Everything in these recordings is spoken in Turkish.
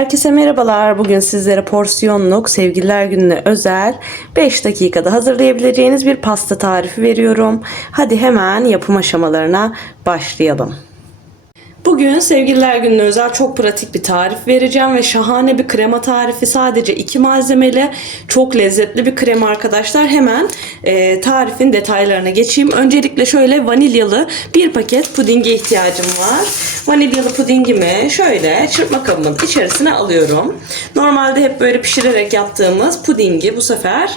Herkese merhabalar. Bugün sizlere porsiyonluk sevgililer gününe özel 5 dakikada hazırlayabileceğiniz bir pasta tarifi veriyorum. Hadi hemen yapım aşamalarına başlayalım. Bugün sevgililer gününe özel çok pratik bir tarif vereceğim ve şahane bir krema tarifi sadece iki malzemeli çok lezzetli bir krema arkadaşlar. Hemen e, tarifin detaylarına geçeyim. Öncelikle şöyle vanilyalı bir paket pudinge ihtiyacım var. Vanilyalı pudingimi şöyle çırpma kabımın içerisine alıyorum. Normalde hep böyle pişirerek yaptığımız pudingi bu sefer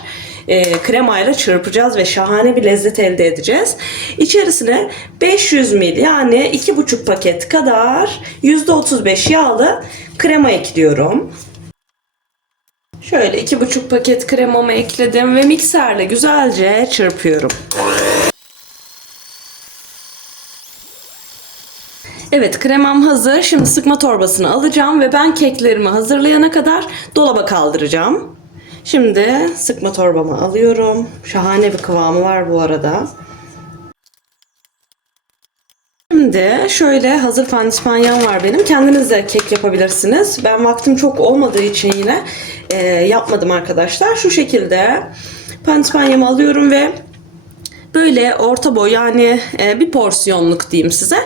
e, kremayla çırpacağız ve şahane bir lezzet elde edeceğiz. İçerisine 500 ml yani 2,5 paket kadar %35 yağlı krema ekliyorum. Şöyle 2,5 paket kremamı ekledim ve mikserle güzelce çırpıyorum. Evet kremam hazır. Şimdi sıkma torbasını alacağım ve ben keklerimi hazırlayana kadar dolaba kaldıracağım. Şimdi sıkma torbamı alıyorum. Şahane bir kıvamı var bu arada. Şimdi şöyle hazır pandispanyam var benim. Kendiniz de kek yapabilirsiniz. Ben vaktim çok olmadığı için yine e, yapmadım arkadaşlar. Şu şekilde pandispanyamı alıyorum ve böyle orta boy yani e, bir porsiyonluk diyeyim size.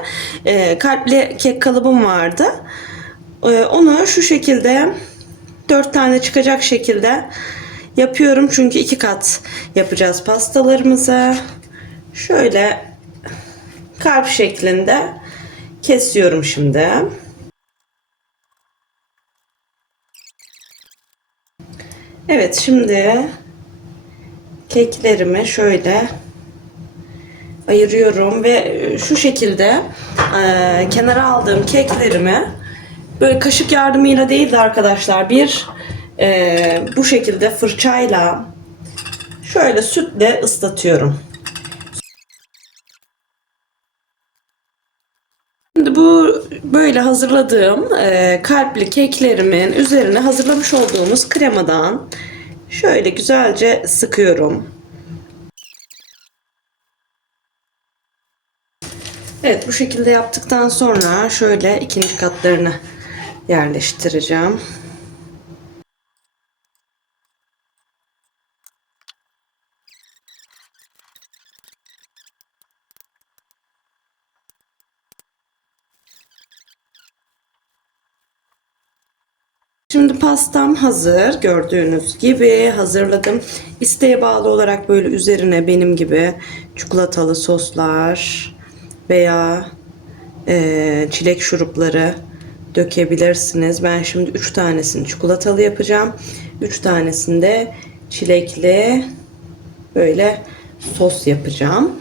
E, kalpli kek kalıbım vardı. E, onu şu şekilde 4 tane çıkacak şekilde yapıyorum. Çünkü iki kat yapacağız pastalarımızı. Şöyle kalp şeklinde kesiyorum şimdi. Evet şimdi keklerimi şöyle ayırıyorum ve şu şekilde e, kenara aldığım keklerimi böyle kaşık yardımıyla değil de arkadaşlar bir e, bu şekilde fırçayla şöyle sütle ıslatıyorum. Şimdi bu böyle hazırladığım e, kalpli keklerimin üzerine hazırlamış olduğumuz kremadan şöyle güzelce sıkıyorum. Evet bu şekilde yaptıktan sonra şöyle ikinci katlarını yerleştireceğim. Şimdi pastam hazır. Gördüğünüz gibi hazırladım. İsteğe bağlı olarak böyle üzerine benim gibi çikolatalı soslar veya e, çilek şurupları dökebilirsiniz. Ben şimdi 3 tanesini çikolatalı yapacağım. 3 tanesini de çilekli böyle sos yapacağım.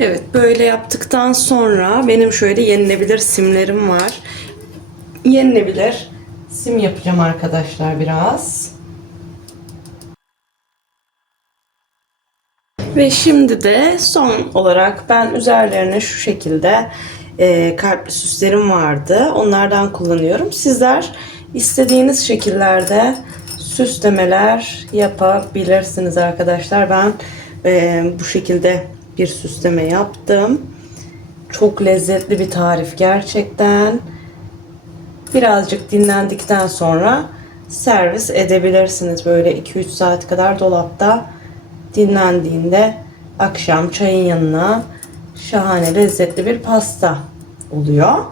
Evet böyle yaptıktan sonra benim şöyle yenilebilir simlerim var. Yenilebilir sim yapacağım arkadaşlar biraz. Ve şimdi de son olarak ben üzerlerine şu şekilde e, kalpli süslerim vardı. Onlardan kullanıyorum. Sizler istediğiniz şekillerde süslemeler yapabilirsiniz arkadaşlar. Ben e, bu şekilde bir süsleme yaptım. Çok lezzetli bir tarif gerçekten. Birazcık dinlendikten sonra servis edebilirsiniz. Böyle 2-3 saat kadar dolapta dinlendiğinde akşam çayın yanına şahane lezzetli bir pasta oluyor.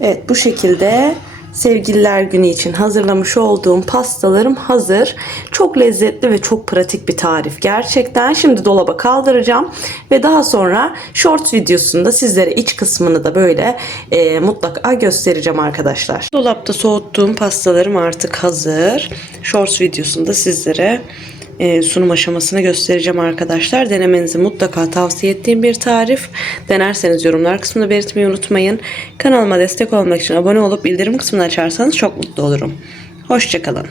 Evet bu şekilde sevgililer günü için hazırlamış olduğum pastalarım hazır. Çok lezzetli ve çok pratik bir tarif gerçekten. Şimdi dolaba kaldıracağım ve daha sonra shorts videosunda sizlere iç kısmını da böyle e, mutlaka göstereceğim arkadaşlar. Dolapta soğuttuğum pastalarım artık hazır. Shorts videosunda sizlere sunum aşamasını göstereceğim arkadaşlar. Denemenizi mutlaka tavsiye ettiğim bir tarif. Denerseniz yorumlar kısmında belirtmeyi unutmayın. Kanalıma destek olmak için abone olup bildirim kısmını açarsanız çok mutlu olurum. Hoşçakalın.